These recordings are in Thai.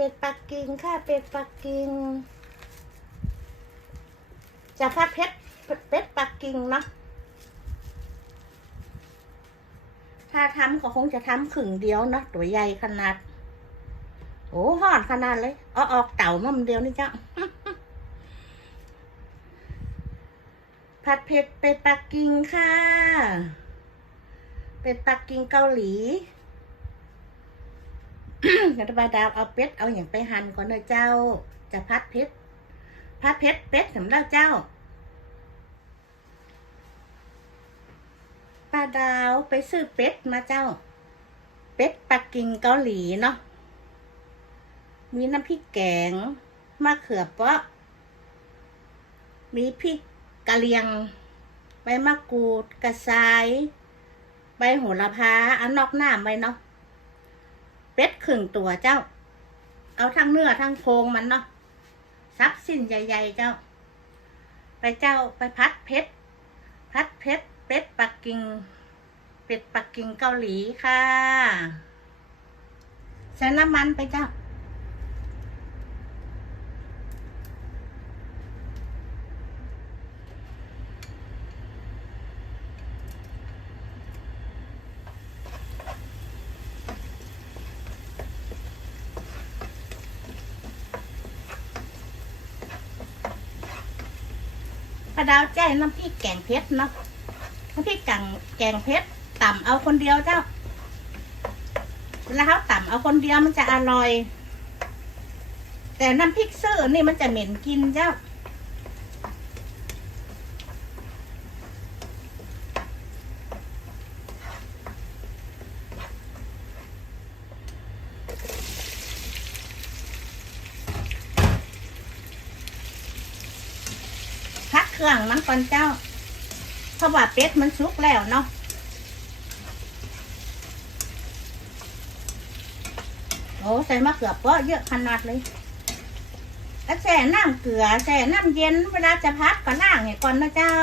เป็ดปักกิ่งค่ะ เป็ดปักกิ่งจะพัดเพชรเป็ดปักกิ่งเนาะถ้าทำก็คงจะทำขึงเดียวเนาะตัวใหญ่ขนาดโอ้หอดขนาดเลยเอาออกเต่ามั่มเดียวนี่จ้ะผัดเผ็ดเป็ดปักกิ่งค่ะ เป็ดปักกิ่งเกาหลี รัฐบาลดาวเอาเป็ดเอาอย่างไปหั่นก่อนเนอะเจ้า จะพัดเพชรพัดเพชรเป็ดสำหรับเจ้าป้าดาวไปซื้อเป็ดมาเจ้า เป็ดปักกิ่งเกาหลีเนาะมีน้ำพริกแกงมะเขือเปาะมีพริกกะเหรียง ใบมะกรูดกระชาย ใบโหระพาเอานอกหน้าไว้เนาะ เป็ดครึ่งตัวเจ้า เอาทั้งเนื้อทั้งโครงมันเนาะซับสิ้นใหญ่ๆเจ้า ไปเจ้าไปพัดเพชรพัดเพชรเป็ดปักกิ่งเป็ดปักกิ่งเกาหลีค่ะใส่น้ำมันไปเจ้า พระดาวแจน้ำพริกแกงเพชรเนาะน้ำพริกแกงแกงเพชรต่ำเอาคนเดียวเจ้าเวลาเขาต่ำเอาคนเดียวมันจะอร่อย แต่น้ำพริกซื้อนี่มันจะเหม็นกินเจ้า เครื่องมันก่อนเจ้า เพราะว่าเป็ดมันสุกแล้วเนาะโอ้ใส่มะเขือเปราะเยอะขนาดเลยแล้วแช่น้ำเกลือแช่น้ำเย็นเวลาจะพักก็ล่างให้ก่อนนะเจ้า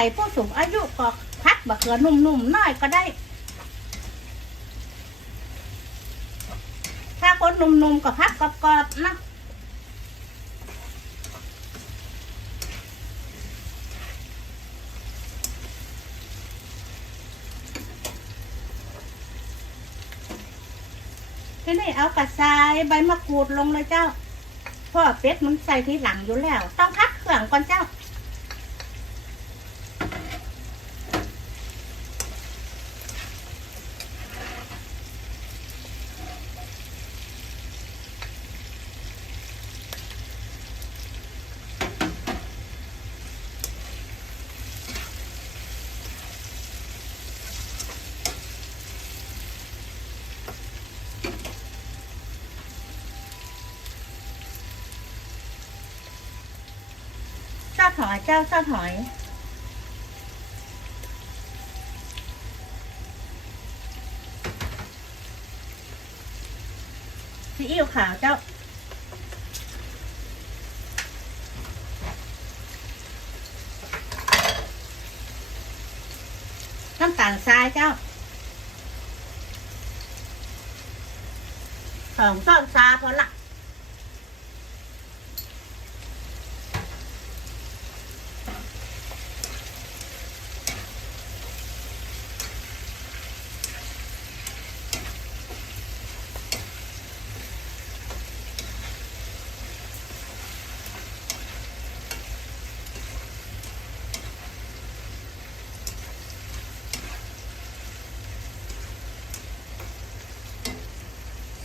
ถ้าไผ่ผู้สูงอายุก็พักบะเขือนุ่มๆน้อยก็ได้ ถ้าคนหนุ่มๆก็พักกรอบๆนะทีนี้เอากระชายใบมะกรูดลงเลยเจ้าเพราะว่อเป็ดมันใส่ที่หลังอยู่แล้ว ต้องพักเครื่องก่อนเจ้า ซอสหอยเจ้าซอสหอย ซีอิ๊วขาวเจ้า น้ำตาลทรายเจ้าของซอสซาพอละ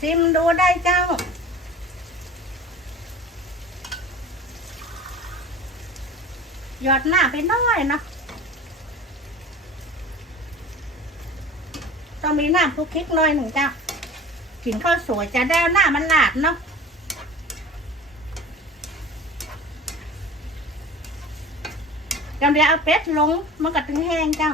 ซิมดูได้เจ้า หยอดหน้าไปน้อยเนาะต้องมีน้ำคลุกคลิกหน่อยหนึ่งเจ้ากินข้าวสวยจะได้หน้ามันหลาดเนาะจำเดียวเอาเป็ดลงมันก็ถึงแห้งเจ้า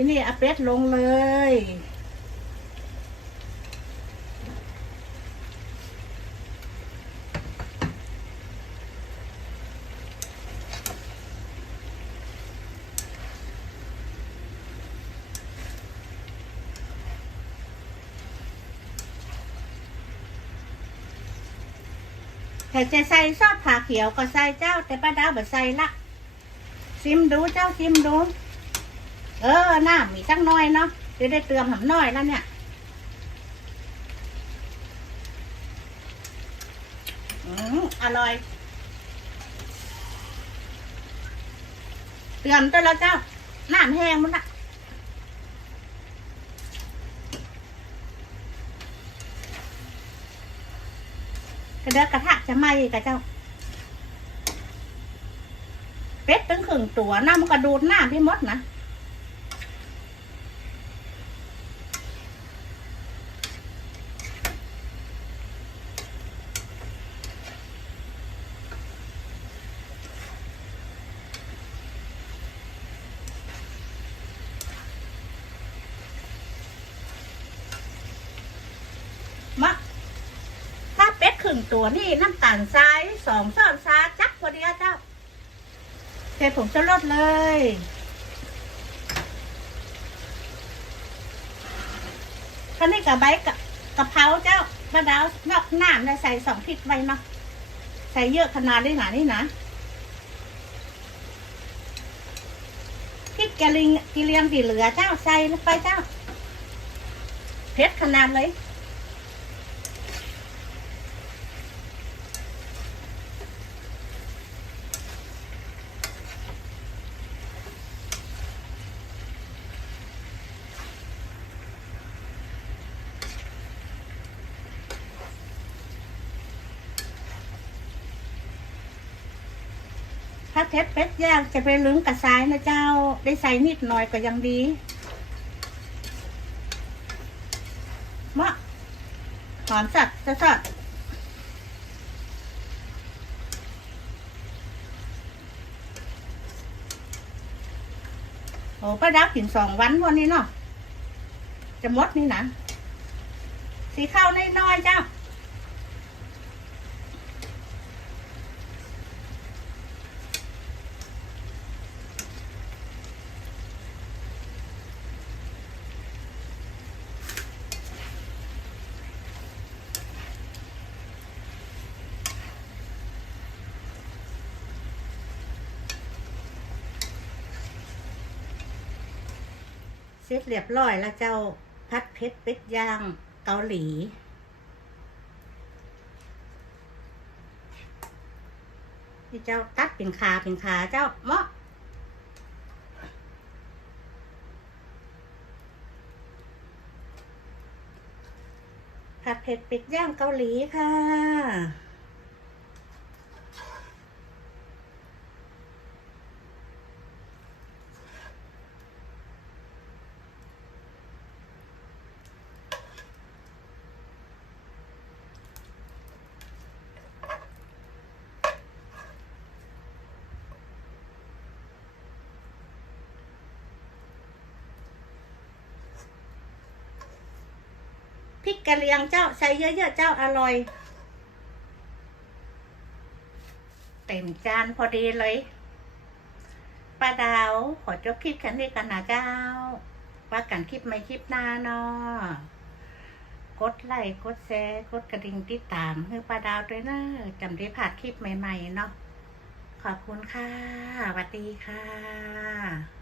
ทีนี้อาเป็ดลงเลย แต่จะใส่ซอสผักเขียวก็ใส่เจ้า แต่ป้าดาวบ่ใส่ละ ซิมดูเจ้าซิมดู เออน้ามีสักน้อยเนาะจะได้เติมหำน้อยแล้วเนี่ยอืมอร่อย เติมตัวแล้วเจ้า น้ำแห้งมันละกระเดกกระทะจะไหมกับเจ้าเป็ดตั้งครึ่งตัวน้ำมันกระดูดน้ำพี่มดนะ มะถ้าเป็ดครึ่งตัวนี่น้ำตาลทรายสองช้อนชาจักพอดีเจ้าเทผงจะลดเลยท่านี้กับใบกะกะเพราเจ้ามะดาว นอกน้ำเนี่ยใส่สองพริกไว้เนาะใส่เยอะขนาดนี้หนานี่นะพริกกะลิงกีเลียงที่เหลือเจ้าใส่ลงไปเจ้าเผ็ดขนาดเลย ถ้าเท็ดเป็ดย่างจะไปลึงกระซายนะเจ้า ได้ใส่นิดหน่อยก็ยังดีมะหอมสัดจะสัดโอ้ป้าดับกินสองวันวันนี้เนาะจะมดนี่นะ สีข้าวน้อยๆเจ้า เสร็จเรียบร้อยแล้วเจ้าพัดเพชรเป็ดย่างเกาหลีที่เจ้าตัดเป็นขาเป็นขาเจ้าเหมาะผัดเผ็ดเป็ดย่างเกาหลีค่ะ ริกกะเหรียงเจ้าใส่เยอะๆเจ้าอร่อย เต็มจานพอดีเลยป้าดาวขอจบคลิปแค่นี้กันนะเจ้า ว่ากันคลิปไม่คลิปหน้าเนาะกดไลค์กดแชร์กดกระดิ่งติดตามให้ป้าดาวด้วยนะจำได้ผ่านคลิปใหม่ ๆ เนาะขอบคุณค่ะสวัสดีค่ะ